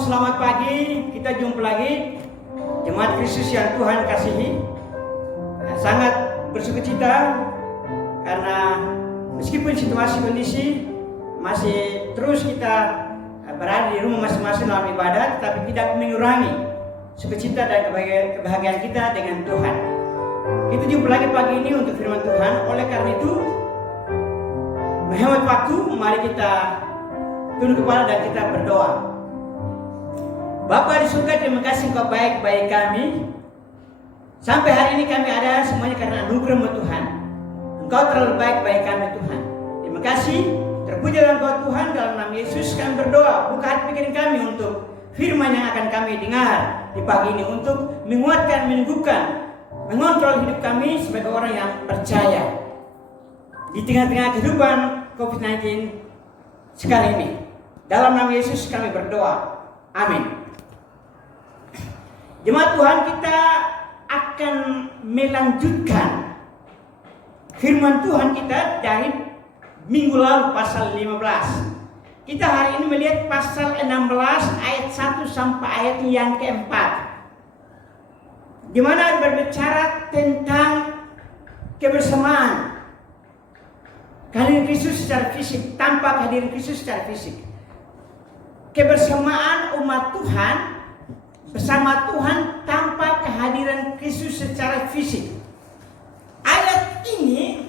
selamat pagi. Kita jumpa lagi Jemaat Kristus yang Tuhan kasihi. Sangat bersukacita karena meskipun situasi kondisi masih terus kita berada di rumah masing-masing dalam ibadat, tapi tidak mengurangi sukacita dan kebahagiaan kita dengan Tuhan. Kita jumpa lagi pagi ini untuk firman Tuhan. Oleh karena itu, menghemat waktu, mari kita tunduk kepala dan kita berdoa. Bapa di surga, terima kasih Engkau baik bagi kami. Sampai hari ini kami ada semuanya karena anugerah Tuhan. Engkau terlalu baik bagi kami Tuhan. Terima kasih. Terpujilah Engkau Tuhan, dalam nama Yesus kami berdoa. Buka hati pikiran kami untuk firman yang akan kami dengar di pagi ini, untuk menguatkan, meneguhkan, mengontrol hidup kami sebagai orang yang percaya di tengah-tengah kehidupan COVID-19 sekarang ini. Dalam nama Yesus kami berdoa. Amin. Jemaat Tuhan, kita akan melanjutkan firman Tuhan kita dari minggu lalu pasal 15. Kita hari ini melihat pasal 16 ayat 1 sampai ayat yang keempat, di mana berbicara tentang kebersamaan kehadiran Kristus secara fisik, tanpa kehadiran Kristus secara fisik. Kebersamaan umat Tuhan bersama Tuhan tanpa kehadiran Kristus secara fisik. Ayat ini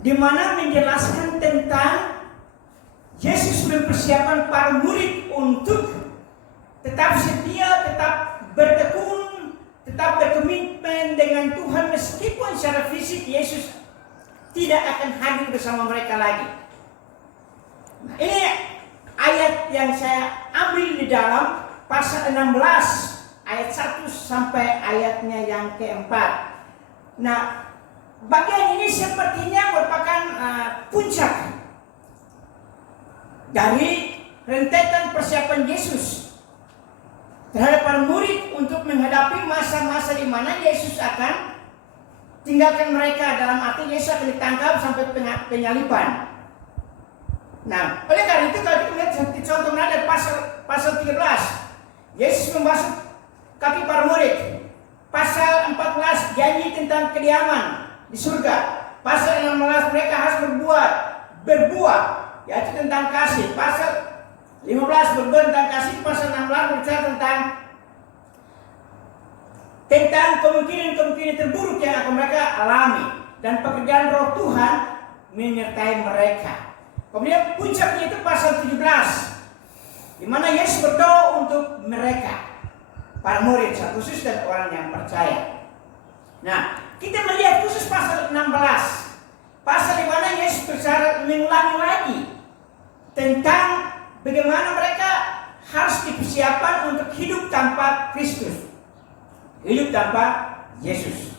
di mana menjelaskan tentang Yesus mempersiapkan para murid untuk tetap setia, tetap bertekun, tetap berkomitmen dengan Tuhan meskipun secara fisik Yesus tidak akan hadir bersama mereka lagi. Nah, ini ayat yang saya ambil di dalam pasal 16 ayat 1 sampai ayatnya yang keempat. Nah, bagian ini sepertinya merupakan puncak dari rentetan persiapan Yesus terhadap para murid untuk menghadapi masa-masa di mana Yesus akan tinggalkan mereka, dalam arti Yesus akan ditangkap sampai penyaliban. Nah, oleh karena itu kalau kita lihat contohnya dari pasal 13, Yesus membasuh kaki para murid. Pasal 14 janji tentang kediaman di surga. Pasal 16 mereka harus berbuah, yaitu tentang kasih. Pasal 15 berbuah tentang kasih. Pasal 16 berbicara tentang kemungkinan terburuk yang akan mereka alami, dan pekerjaan Roh Tuhan menyertai mereka. Kemudian puncaknya itu pasal 17, di mana Yesus berdoa untuk mereka, para murid, khusus dan orang yang percaya. Nah, kita melihat khusus pasal 16, pasal di mana Yesus mengulangi lagi tentang bagaimana mereka harus dipersiapkan untuk hidup tanpa Kristus, hidup tanpa Yesus.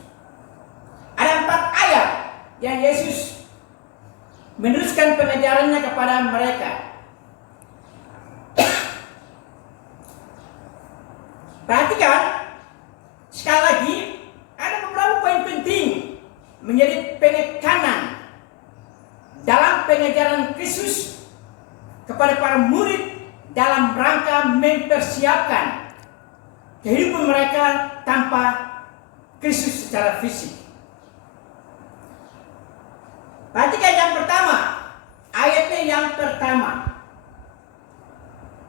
Ada 4 ayat yang Yesus meneruskan pengajarannya kepada mereka. Perhatikan, sekali lagi, ada beberapa poin penting menjadi penekanan dalam pengajaran Kristus kepada para murid dalam rangka mempersiapkan kehidupan mereka tanpa Kristus secara fisik. Perhatikan yang pertama, ayatnya yang pertama.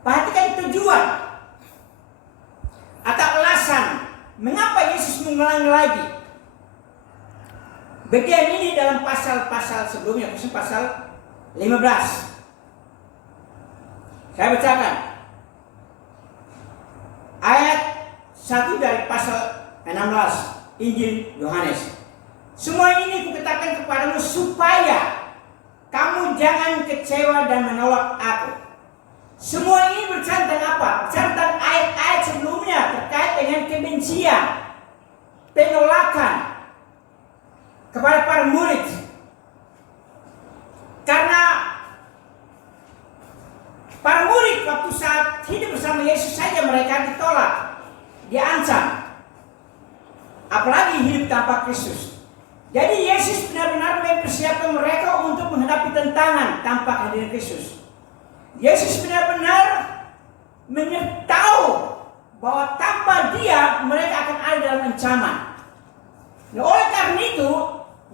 Perhatikan tujuan atau alasan mengapa Yesus mengulangi lagi. Bagian ini dalam pasal-pasal sebelumnya, khusus pasal 15. Saya bacakan ayat 1 dari pasal 16 Injil Yohanes. Semua ini kukatakan kepadamu supaya kamu jangan kecewa dan menolak aku. Semua ini berbicara tentang apa? Berbicara tentang ayat-ayat sebelumnya terkait dengan kebencian, penolakan kepada para murid. Karena para murid waktu saat hidup bersama Yesus saja mereka ditolak, diancam, apalagi hidup tanpa Kristus. Jadi Yesus benar-benar mempersiapkan mereka untuk menghadapi tantangan tanpa kehadiran Kristus. Yesus benar-benar tahu bahwa tanpa dia mereka akan ada dalam ancaman. Nah, oleh karena itu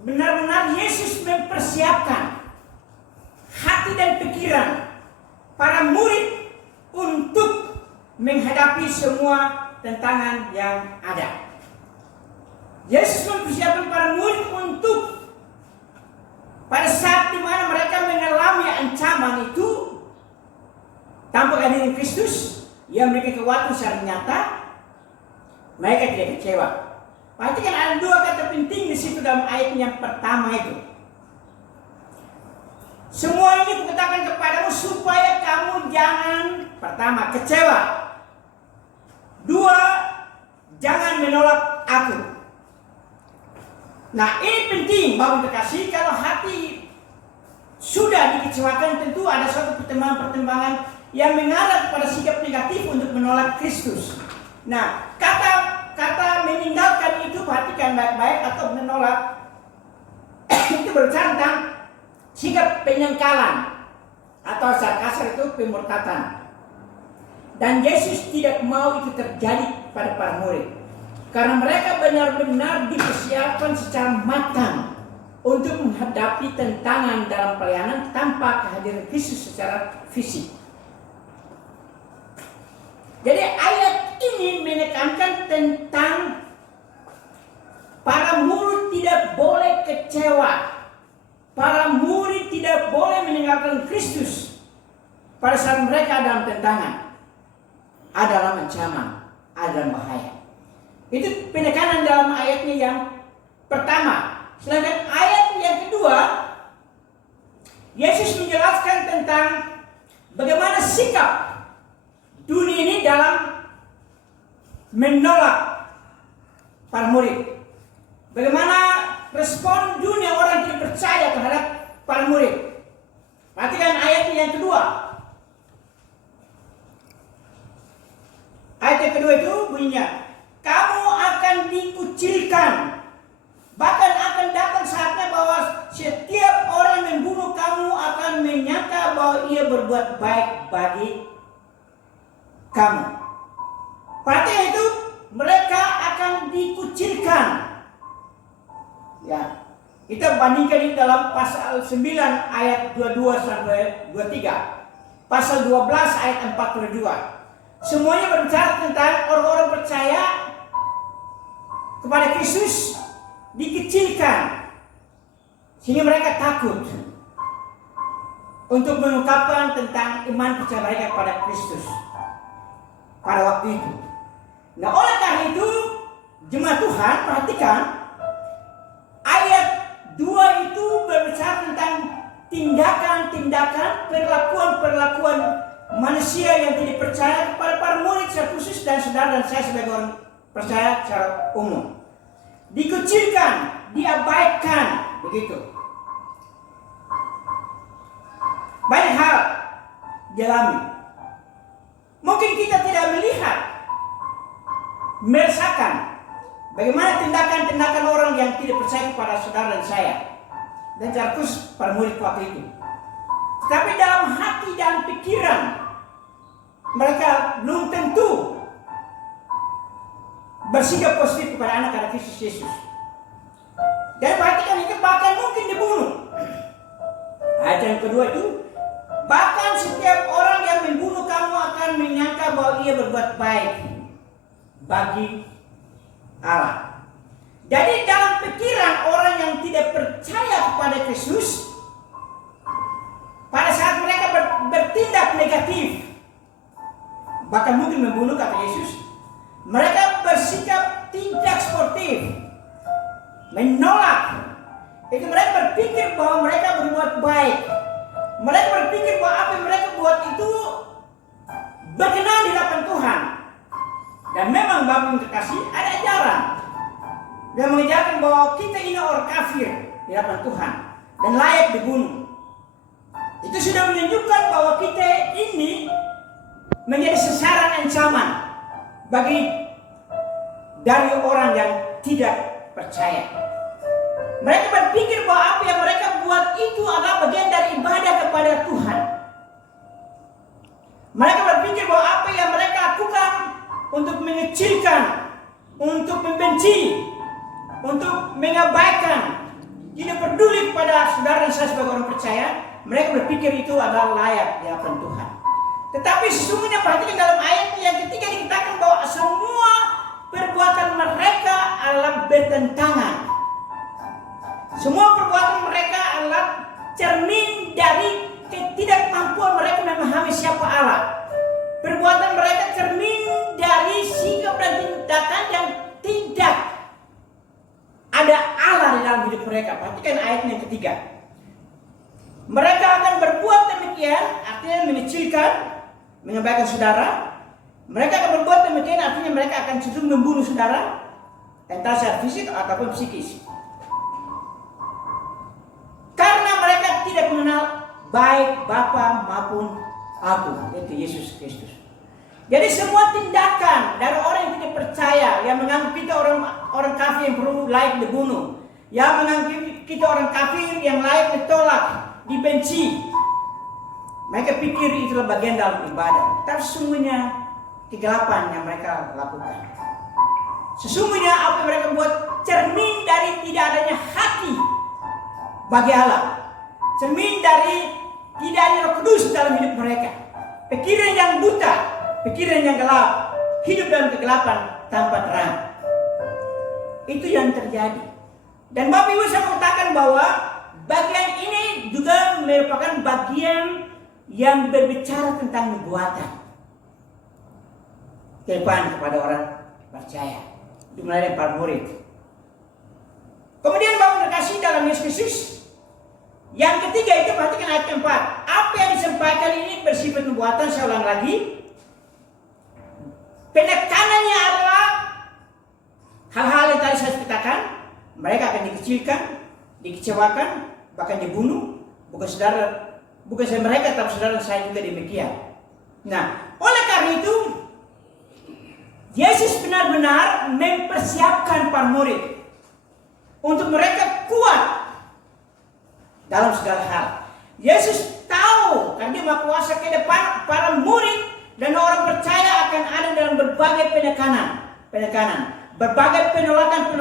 benar-benar Yesus mempersiapkan hati dan pikiran para murid untuk menghadapi semua tantangan yang ada. Yesus mempersiapkan para murid untuk pada saat di mana mereka mengalami ancaman itu tanpa kehadiran Kristus yang mereka kekuatan secara nyata, mereka tidak kecewa. Perhatikan ada dua kata penting di situ dalam ayat yang pertama itu. Semua ini kukatakan kepadamu supaya kamu jangan pertama kecewa, dua jangan menolak aku. Nah ini penting Bapak terkasih, kalau hati sudah dikecewakan tentu ada suatu pertimbangan yang mengarah kepada sikap negatif untuk menolak Kristus. Nah kata meninggalkan itu perhatikan baik-baik atau menolak itu berbicara tentang sikap penyangkalan atau secara kasar itu pemurtatan. Dan Yesus tidak mau itu terjadi pada para murid, karena mereka benar-benar dipersiapkan secara matang untuk menghadapi tantangan dalam pelayanan tanpa kehadiran Kristus secara fisik. Jadi ayat ini menekankan tentang para murid tidak boleh kecewa. Para murid tidak boleh meninggalkan Kristus pada saat mereka dalam tantangan, ada dalam ancaman, ada dalam bahaya. Itu penekanan dalam ayatnya yang pertama. Sedangkan ayat yang kedua, Yesus menjelaskan tentang bagaimana sikap dunia ini dalam menolak para murid. Bagaimana respon dunia orang tidak percaya terhadap para murid. Perhatikan ayat yang kedua. Ayat yang kedua itu bunyinya, kamu akan dikucilkan. Bahkan akan datang saatnya bahwa setiap orang yang membunuh kamu akan menyangka bahwa ia berbuat baik bagi kamu. Perhatikan itu, mereka akan dikucilkan. Ya, kita bandingkan ini dalam pasal 9 ayat 22 sampai 23. Pasal 12 ayat 42. Semuanya berbicara tentang orang-orang percaya kepada Kristus dikecilkan sehingga mereka takut untuk mengungkapkan tentang iman percaya mereka kepada Kristus pada waktu itu. Nah, oleh karena itu jemaat Tuhan, perhatikan ayat 2 itu berbicara tentang tindakan-tindakan, perlakuan-perlakuan manusia yang tidak percaya kepada para murid secara khusus dan saudara dan saya sebagai orang percaya secara umum. Dikucilkan, diabaikan, begitu. Banyak hal dialami. Mungkin kita tidak melihat, merasakan bagaimana tindakan-tindakan orang yang tidak percaya kepada saudara dan saya, dan secara khusus para murid waktu itu. Tapi dalam hati dan pikiran mereka belum tentu bersikap positif kepada anak-anak Kristus Yesus. Dan perhatikan itu bahkan mungkin dibunuh. Ayat yang kedua itu, bahkan setiap orang yang membunuh kamu akan menyangka bahwa ia berbuat baik bagi Allah. Jadi dalam pikiran orang yang tidak percaya kepada Kristus, pada saat mereka bertindak negatif, bahkan mungkin membunuh kata Yesus, mereka bersikap tidak sportif, menolak. Itu mereka berpikir bahwa mereka berbuat baik. Mereka berpikir bahwa apa yang mereka buat itu berkenan di hadapan Tuhan. Dan memang Bapak yang terkasih, ada ajaran yang mengajarkan bahwa kita ini orang kafir di hadapan Tuhan dan layak dibunuh. Itu sudah menunjukkan bahwa kita ini menjadi sasaran ancaman bagi dari orang yang tidak percaya. Mereka berpikir bahwa apa yang mereka buat itu adalah bagian dari ibadah kepada Tuhan. Mereka berpikir bahwa apa yang untuk mengecilkan, untuk membenci, untuk mengabaikan, tidak peduli kepada saudara dan saya sebagai orang percaya, mereka berpikir itu adalah layak di hadapan Tuhan. Tetapi sesungguhnya perhatikan dalam ayat yang ketiga dikatakan bahwa semua perbuatan mereka adalah bertentangan. Semua perbuatan mereka adalah cermin dari ketidakmampuan mereka memahami siapa Allah. Perbuatan mereka cermin dari sikap dan tindakan yang tidak ada Allah di dalam hidup mereka. Perhatikan ayat yang ketiga. Mereka akan berbuat demikian, artinya mengecilkan, mengabaikan saudara. Mereka akan berbuat demikian, artinya mereka akan cenderung membunuh saudara, entah secara fisik ataupun psikis. Karena mereka tidak mengenal baik Bapa maupun Aku, yaitu Yesus Kristus. Jadi semua tindakan dari orang yang tidak percaya, yang menganggap kita orang kafir yang perlu layak dibunuh, yang menganggap kita orang kafir yang layak ditolak, dibenci, mereka pikir itulah bagian dalam ibadah. Tapi sesungguhnya kegelapan yang mereka lakukan. Sesungguhnya apa yang mereka buat cermin dari tidak adanya hati bagi Allah, cermin dari tidak ada Roh Kudus dalam hidup mereka. Pikiran yang buta, pikiran yang gelap, hidup dalam kegelapan tanpa terang. Itu yang terjadi. Dan Bapak Ibu saya mengatakan bahwa bagian ini juga merupakan bagian yang berbicara tentang nubuatan. Kehidupan kepada orang percaya. Dimulai dari para murid. Kemudian Bapak terkasih dalam Yesus Kristus. Yang ketiga itu perhatikan ayat keempat. Apa yang disampaikan ini bersifat nubuatan, saya ulang lagi. Penekanannya adalah hal-hal yang tadi saya ceritakan. Mereka akan dikecilkan, dikecewakan, bahkan dibunuh. Bukan saja mereka, tapi saudara saya juga demikian. Nah, oleh karena itu Yesus benar-benar mempersiapkan para murid untuk mereka kuat dalam segala hal. Yesus tahu karena dia Maha Kuasa ke depan para murid dan orang percaya akan ada dalam berbagai penekanan, berbagai penolakan,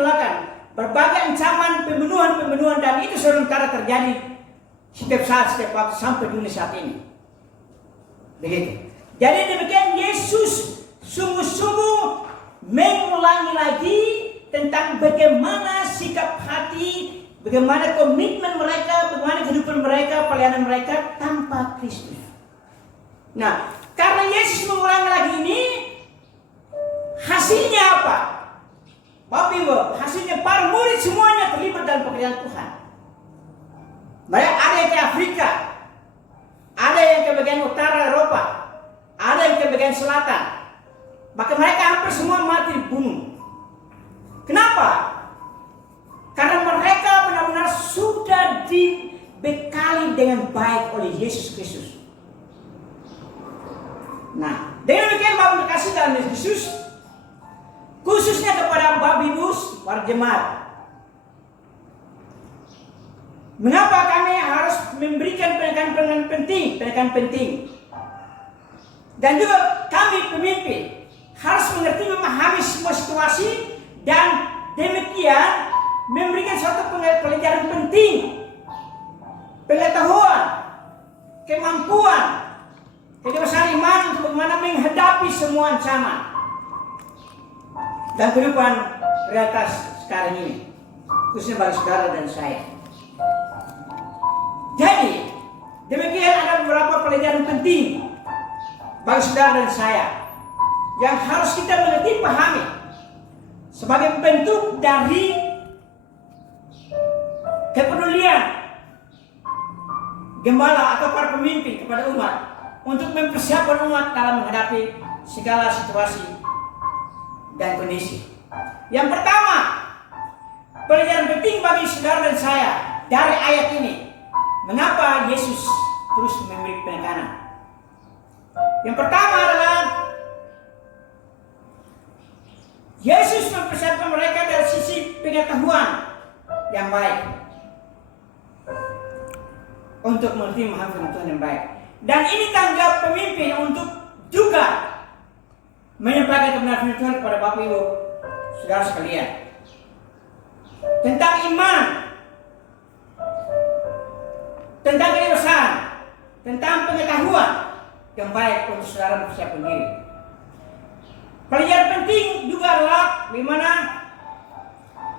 berbagai ancaman, pembunuhan, dan itu sementara terjadi setiap saat, setiap waktu sampai dunia saat ini. Begitu. Jadi demikian Yesus sungguh-sungguh mengulangi lagi tentang bagaimana sikap hati, bagaimana komitmen mereka, bagaimana kehidupan mereka, pelayanan mereka tanpa Kristus. Nah, karena Yesus mengulangi lagi ini, hasilnya apa? Bapak Ibu, hasilnya para murid semuanya terlibat dalam pekerjaan Tuhan. Mereka ada yang ke Afrika, ada yang ke bagian utara Eropa, ada yang ke bagian selatan. Maka mereka hampir semua mati dibunuh. Kenapa? Karena mereka benar-benar sudah dibekali dengan baik oleh Yesus Kristus. Nah, dengan demikian Bapak dikasih dalam Yesus Kristus, khususnya kepada Bapak Ibu para jemaat. Mengapa kami harus memberikan penekanan penting? Dan juga kami pemimpin harus mengerti, memahami semua situasi dan demikian memberikan suatu pelajaran penting, pengetahuan, kemampuan, kedewasaan iman untuk bagaimana menghadapi semua ancaman dan kehidupan realitas sekarang ini, khususnya bagi saudara dan saya. Jadi, demikian ada beberapa pelajaran penting bagi saudara dan saya yang harus kita mengerti, pahami sebagai bentuk dari kepedulian gembala atau para pemimpin kepada umat untuk mempersiapkan umat dalam menghadapi segala situasi dan kondisi. Yang pertama, pelajaran penting bagi saudara dan saya dari ayat ini, mengapa Yesus terus memberi penekanan. Yang pertama adalah Yesus mempersiapkan mereka dari sisi pengetahuan yang baik untuk mengerti memahami Tuhan yang baik. Dan ini tanggung jawab pemimpin untuk juga menyampaikan kebenaran Tuhan kepada Bapak Ibu, saudara sekalian, tentang iman, tentang kedewasaan, tentang pengetahuan yang baik untuk saudara mempersiapkan diri. Pelajaran penting juga adalah bagaimana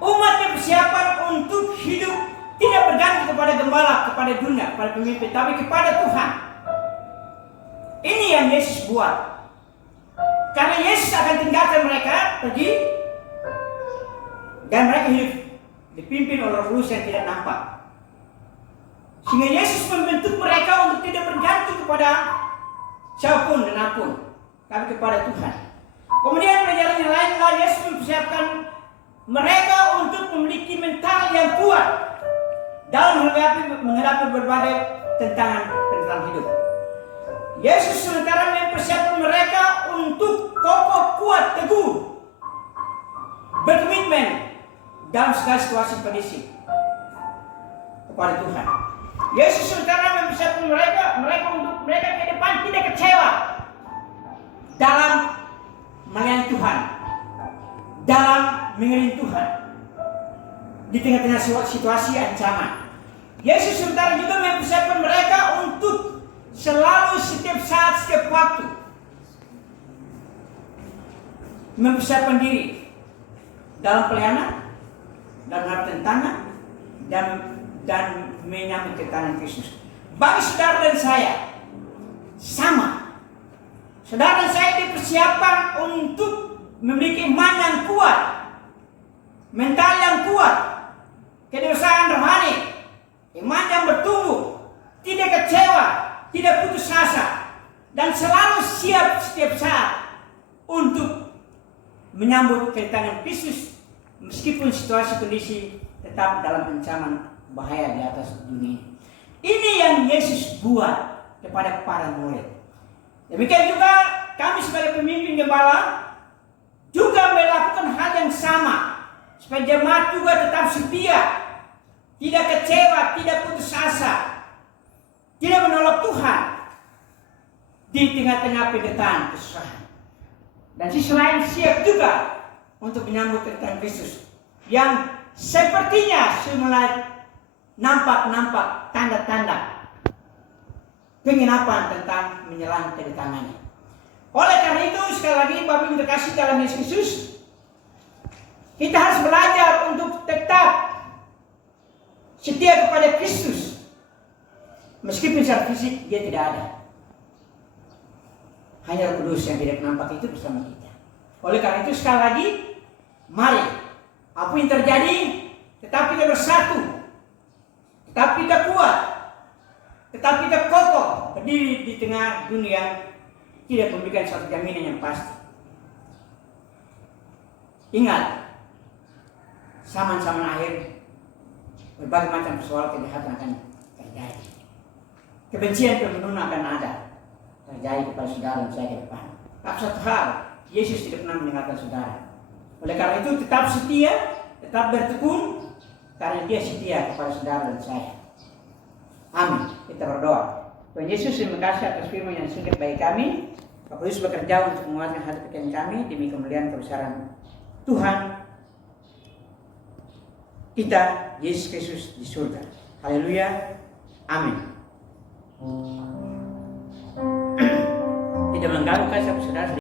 umat persiapan untuk hidup tidak bergantung kepada gembala, kepada dunia, kepada pemimpin, tapi kepada Tuhan. Ini yang Yesus buat. Karena Yesus akan tinggalkan mereka pergi, dan mereka hidup dipimpin oleh roh kudus yang tidak nampak. Sehingga Yesus membentuk mereka untuk tidak bergantung kepada siapapun dan apapun, tapi kepada Tuhan. Kemudian pelajaran yang lain adalah Yesus mempersiapkan mereka untuk memiliki mental yang kuat dalam menghadapi berbagai tantangan hidup. Yesus sementara mempersiapkan mereka untuk kokoh, kuat, teguh, berkomitmen dalam segala situasi kondisi kepada Tuhan. Yesus sementara mempersiapkan mereka untuk mereka ke depan tidak kecewa dalam melayani Tuhan, dalam mengiring Tuhan di tengah-tengah situasi ancaman. Yesus sementara juga mempersiapkan mereka untuk selalu, setiap saat, setiap waktu mempersiapkan diri dalam pelayanan, dalam hal tantangan, dan menyambut kedatangan Kristus. Bagi saudara dan saya sama. Saudara dan saya dipersiapkan untuk memiliki iman yang kuat, mental yang kuat, kedewasaan rohani, iman yang bertumbuh, tidak kecewa, tidak putus asa, dan selalu siap setiap saat untuk menyambut kedatangan Kristus meskipun situasi kondisi tetap dalam ancaman bahaya di atas dunia. Ini yang Yesus buat kepada para murid. Demikian juga kami sebagai pemimpin gembala juga melakukan hal yang sama supaya jemaat juga tetap setia, tidak kecewa, tidak putus asa, tidak menolak Tuhan di tengah-tengah penderitaan kesusahan. Dan sisi lain siap juga untuk menyambut kedatangan Kristus yang sepertinya semula nampak tanda-tanda penggenapan tentang menjelang kedatangannya. Oleh karena itu, sekali lagi Bapak Ibu terkasih dalam Yesus Kristus, kita harus belajar untuk tetap setia kepada Kristus meskipun secara fisik dia tidak ada. Hanya Roh Kudus yang tidak nampak itu bersama kita. Oleh karena itu sekali lagi, mari apa yang terjadi, tetap kita bersatu, tetap kita kuat, tetap kita kokoh berdiri di tengah dunia tidak memberikan suatu jaminan yang pasti. Ingat, zaman-zaman akhir berbagai macam persoalan kejahatan akan terjadi. Kebencian pembunuhan akan ada terjadi kepada saudara dan saya ke depan. Tapi satu hal, Yesus tidak pernah meninggalkan saudara. Oleh karena itu tetap setia, tetap bertekun, karena dia setia kepada saudara dan saya. Amin. Kita berdoa. Tuhan Yesus, terima kasih atas firman yang singkat bagi kami. Bapak Yesus bekerja untuk menguatkan hati pikiran kami demi kemuliaan kebesaran Tuhan kita Yesus Kristus di surga. Haleluya. Amin. Tidak mengganggu kasih saudara.